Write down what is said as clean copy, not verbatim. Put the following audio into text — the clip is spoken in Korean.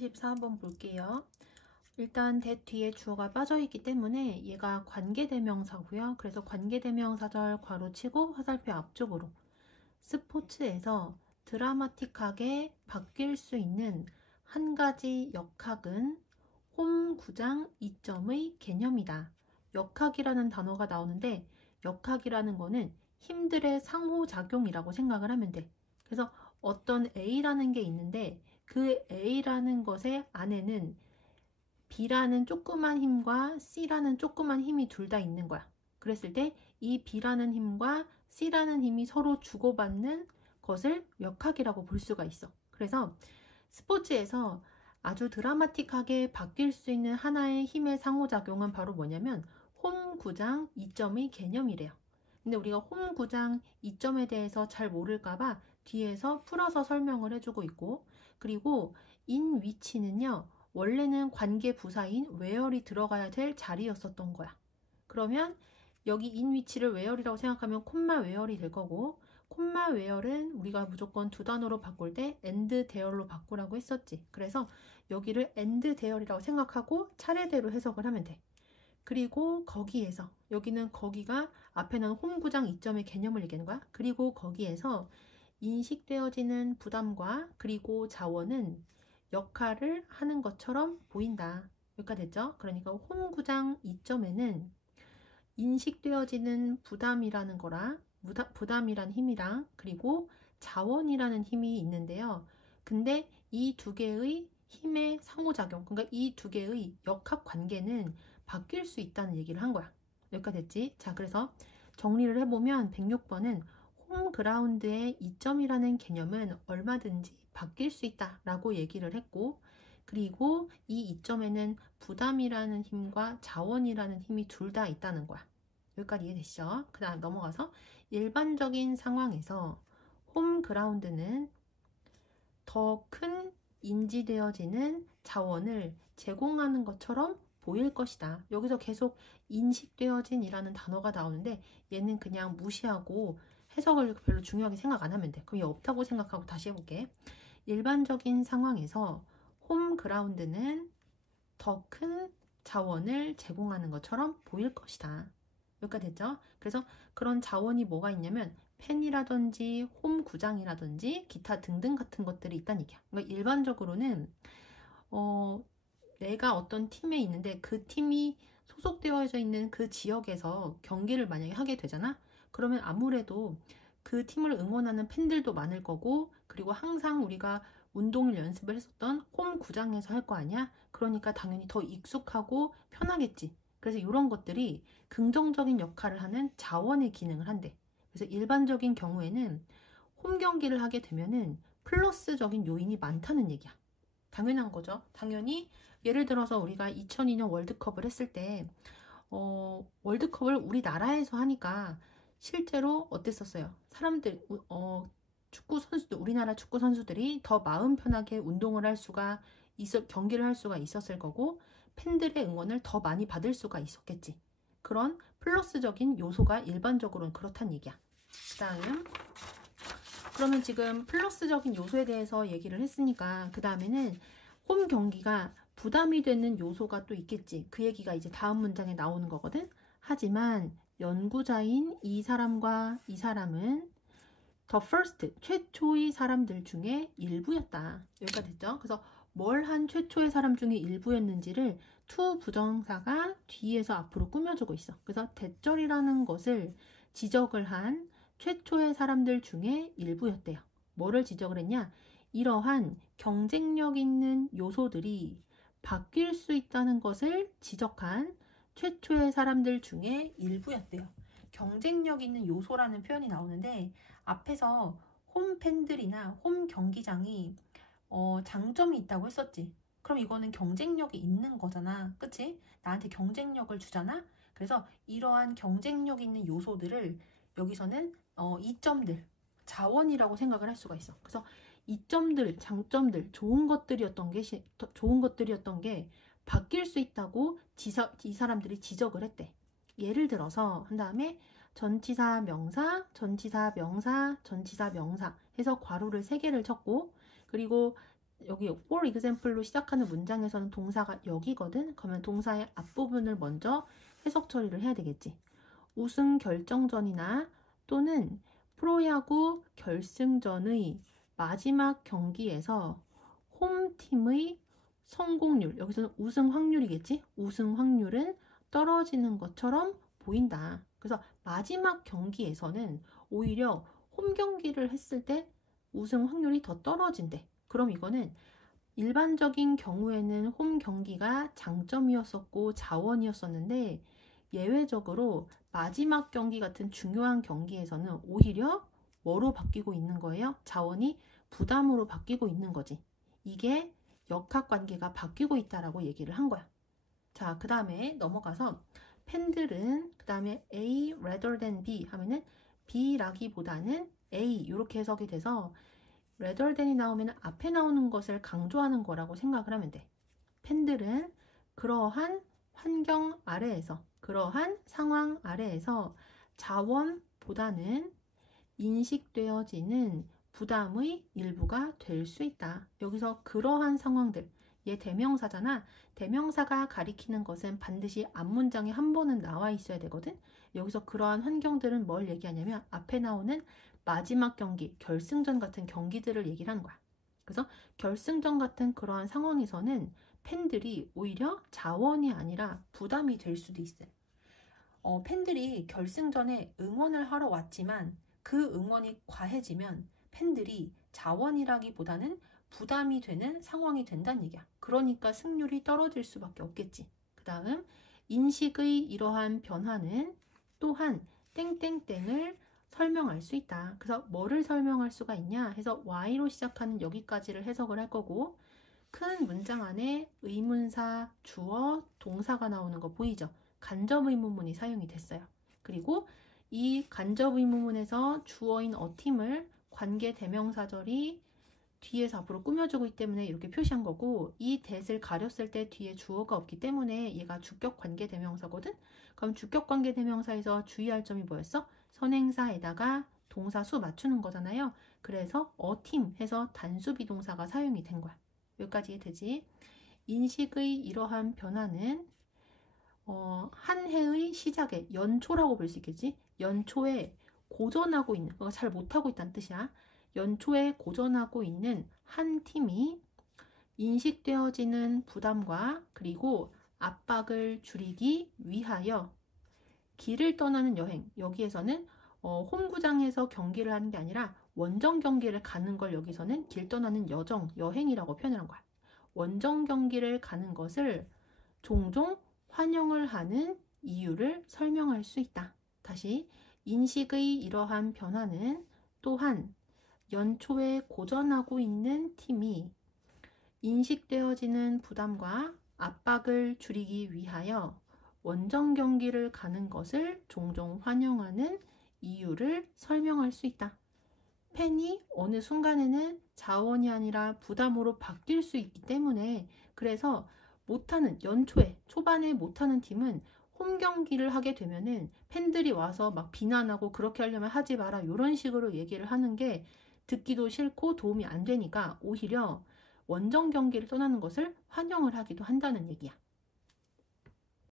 34번 볼게요. 일단 that 뒤에 주어가 빠져있기 때문에 얘가 관계대명사고요. 그래서 관계대명사절 괄호치고 화살표 앞쪽으로 스포츠에서 드라마틱하게 바뀔 수 있는 한 가지 역학은 홈 구장 이점의 개념이다. 역학이라는 단어가 나오는데 역학이라는 거는 힘들의 상호작용이라고 생각을 하면 돼. 그래서 어떤 A라는 게 있는데 그 A라는 것의 안에는 B라는 조그만 힘과 C라는 조그만 힘이 둘 다 있는 거야. 그랬을 때 이 B라는 힘과 C라는 힘이 서로 주고받는 것을 역학이라고 볼 수가 있어. 그래서 스포츠에서 아주 드라마틱하게 바뀔 수 있는 하나의 힘의 상호작용은 바로 뭐냐면 홈 구장 이점의 개념이래요. 근데 우리가 홈 구장 이점에 대해서 잘 모를까봐 뒤에서 풀어서 설명을 해주고 있고, 그리고 in 위치는요 원래는 관계 부사인 where이 들어가야 될 자리였었던 거야. 그러면 여기 in 위치를 where이라고 생각하면 콤마 where이 될 거고, 콤마 where은 우리가 무조건 두 단어로 바꿀 때 and there로 바꾸라고 했었지. 그래서 여기를 and there이라고 생각하고 차례대로 해석을 하면 돼. 그리고 거기에서 여기는 거기가 앞에는 홈 구장 이점의 개념을 얘기하는 거야. 그리고 거기에서 인식되어지는 부담과 그리고 자원은 역할을 하는 것처럼 보인다. 여기까지 됐죠? 그러니까 홈 구장 이점에는 인식되어지는 부담이라는 거랑 부담이란 힘이랑 그리고 자원이라는 힘이 있는데요. 근데 이 두 개의 힘의 상호작용, 그러니까 이 두 개의 역학 관계는 바뀔 수 있다는 얘기를 한 거야. 여기까지 됐지? 자, 그래서 정리를 해보면 106번은 홈그라운드의 이점이라는 개념은 얼마든지 바뀔 수 있다라고 얘기를 했고, 그리고 이 이점에는 부담이라는 힘과 자원이라는 힘이 둘 다 있다는 거야. 여기까지 이해되시죠? 그 다음 넘어가서 일반적인 상황에서 홈그라운드는 더 큰 인지되어지는 자원을 제공하는 것처럼 보일 것이다. 여기서 계속 인식되어진 이라는 단어가 나오는데 얘는 그냥 무시하고 해석을 별로 중요하게 생각 안 하면 돼. 그럼 얘 없다고 생각하고 다시 해볼게. 일반적인 상황에서 홈그라운드는 더 큰 자원을 제공하는 것처럼 보일 것이다. 여기까지 됐죠? 그래서 그런 자원이 뭐가 있냐면 팬이라든지 홈 구장이라든지 기타 등등 같은 것들이 있다는 얘기야. 그러니까 일반적으로는 내가 어떤 팀에 있는데 그 팀이 소속되어져 있는 그 지역에서 경기를 만약에 하게 되잖아? 그러면 아무래도 그 팀을 응원하는 팬들도 많을 거고, 그리고 항상 우리가 운동을 연습을 했었던 홈 구장에서 할 거 아니야? 그러니까 당연히 더 익숙하고 편하겠지. 그래서 이런 것들이 긍정적인 역할을 하는 자원의 기능을 한대. 그래서 일반적인 경우에는 홈 경기를 하게 되면은 플러스적인 요인이 많다는 얘기야. 당연한 거죠. 당연히 예를 들어서 우리가 2002년 월드컵을 했을 때 월드컵을 우리나라에서 하니까 실제로 어땠었어요? 사람들 축구 선수들, 우리나라 축구 선수들이 더 마음 편하게 운동을 할 수가 경기를 할 수가 있었을 거고, 팬들의 응원을 더 많이 받을 수가 있었겠지. 그런 플러스적인 요소가 일반적으로는 그렇다는 얘기야. 그 다음, 그러면 지금 플러스적인 요소에 대해서 얘기를 했으니까 그 다음에는 홈 경기가 부담이 되는 요소가 또 있겠지. 그 얘기가 이제 다음 문장에 나오는 거거든. 하지만 연구자인 이 사람과 이 사람은 the first, 최초의 사람들 중에 일부였다. 여기까지 됐죠? 그래서 뭘 한 최초의 사람 중에 일부였는지를 to 부정사가 뒤에서 앞으로 꾸며주고 있어. 그래서 대절이라는 것을 지적을 한 최초의 사람들 중에 일부였대요. 뭐를 지적을 했냐? 이러한 경쟁력 있는 요소들이 바뀔 수 있다는 것을 지적한 최초의 사람들 중에 일부였대요. 경쟁력 있는 요소라는 표현이 나오는데 앞에서 홈 팬들이나 홈 경기장이 장점이 있다고 했었지. 그럼 이거는 경쟁력이 있는 거잖아. 그치? 나한테 경쟁력을 주잖아. 그래서 이러한 경쟁력 있는 요소들을 여기서는 이점들, 자원이라고 생각을 할 수가 있어. 그래서 이점들, 장점들, 좋은 것들이었던 게 바뀔 수 있다고 이 사람들이 지적을 했대. 예를 들어서 한 다음에 전치사 명사, 전치사 명사, 전치사 명사 해서 괄호를 3개를 쳤고, 그리고 여기 for example로 시작하는 문장에서는 동사가 여기거든. 그러면 동사의 앞부분을 먼저 해석 처리를 해야 되겠지. 우승 결정전이나 또는 프로야구 결승전의 마지막 경기에서 홈팀의 성공률, 여기서는 우승 확률이겠지? 우승 확률은 떨어지는 것처럼 보인다. 그래서 마지막 경기에서는 오히려 홈 경기를 했을 때 우승 확률이 더 떨어진대. 그럼 이거는 일반적인 경우에는 홈 경기가 장점이었었고 자원이었었는데 예외적으로 마지막 경기 같은 중요한 경기에서는 오히려 뭐로 바뀌고 있는 거예요? 자원이 부담으로 바뀌고 있는 거지. 이게 역학관계가 바뀌고 있다라고 얘기를 한 거야. 자, 그 다음에 넘어가서 팬들은 그 다음에 A rather than B 하면은 B라기보다는 A 이렇게 해석이 돼서 rather than이 나오면 앞에 나오는 것을 강조하는 거라고 생각을 하면 돼. 팬들은 그러한 환경 아래에서, 그러한 상황 아래에서 자원보다는 인식되어지는 부담의 일부가 될 수 있다. 여기서 그러한 상황들, 얘 대명사잖아. 대명사가 가리키는 것은 반드시 앞문장에 한 번은 나와 있어야 되거든. 여기서 그러한 환경들은 뭘 얘기하냐면 앞에 나오는 마지막 경기, 결승전 같은 경기들을 얘기를 하는 거야. 그래서 결승전 같은 그러한 상황에서는 팬들이 오히려 자원이 아니라 부담이 될 수도 있어요. 팬들이 결승전에 응원을 하러 왔지만 그 응원이 과해지면 팬들이 자원이라기보다는 부담이 되는 상황이 된다는 얘기야. 그러니까 승률이 떨어질 수밖에 없겠지. 그 다음 인식의 이러한 변화는 또한 땡땡땡을 설명할 수 있다. 그래서 뭐를 설명할 수가 있냐 해서 Y로 시작하는 여기까지를 해석을 할 거고 큰 문장 안에 의문사, 주어, 동사가 나오는 거 보이죠? 간접 의문문이 사용이 됐어요. 그리고 이 간접 의문문에서 주어인 어팀을 관계 대명사절이 뒤에서 앞으로 꾸며주고 있기 때문에 이렇게 표시한 거고 이 that을 가렸을 때 뒤에 주어가 없기 때문에 얘가 주격 관계 대명사거든? 그럼 주격 관계 대명사에서 주의할 점이 뭐였어? 선행사에다가 동사 수 맞추는 거잖아요. 그래서 어팀 해서 단수 비동사가 사용이 된 거야. 여기까지 되지? 인식의 이러한 변화는 한 해의 시작에 연초라고 볼 수 있겠지? 연초에 고전하고 있는, 잘 못하고 있다는 뜻이야. 연초에 고전하고 있는 한 팀이 인식되어지는 부담과 그리고 압박을 줄이기 위하여 길을 떠나는 여행, 여기에서는 홈구장에서 경기를 하는 게 아니라 원정 경기를 가는 걸 여기서는 길 떠나는 여정, 여행이라고 표현한 거야. 원정 경기를 가는 것을 종종 환영을 하는 이유를 설명할 수 있다. 다시 인식의 이러한 변화는 또한 연초에 고전하고 있는 팀이 인식되어지는 부담과 압박을 줄이기 위하여 원정 경기를 가는 것을 종종 환영하는 이유를 설명할 수 있다. 팬이 어느 순간에는 자원이 아니라 부담으로 바뀔 수 있기 때문에 그래서 못하는 연초에 초반에 못하는 팀은 홈 경기를 하게 되면은 팬들이 와서 막 비난하고 그렇게 하려면 하지 마라 이런 식으로 얘기를 하는 게 듣기도 싫고 도움이 안 되니까 오히려 원정 경기를 떠나는 것을 환영을 하기도 한다는 얘기야.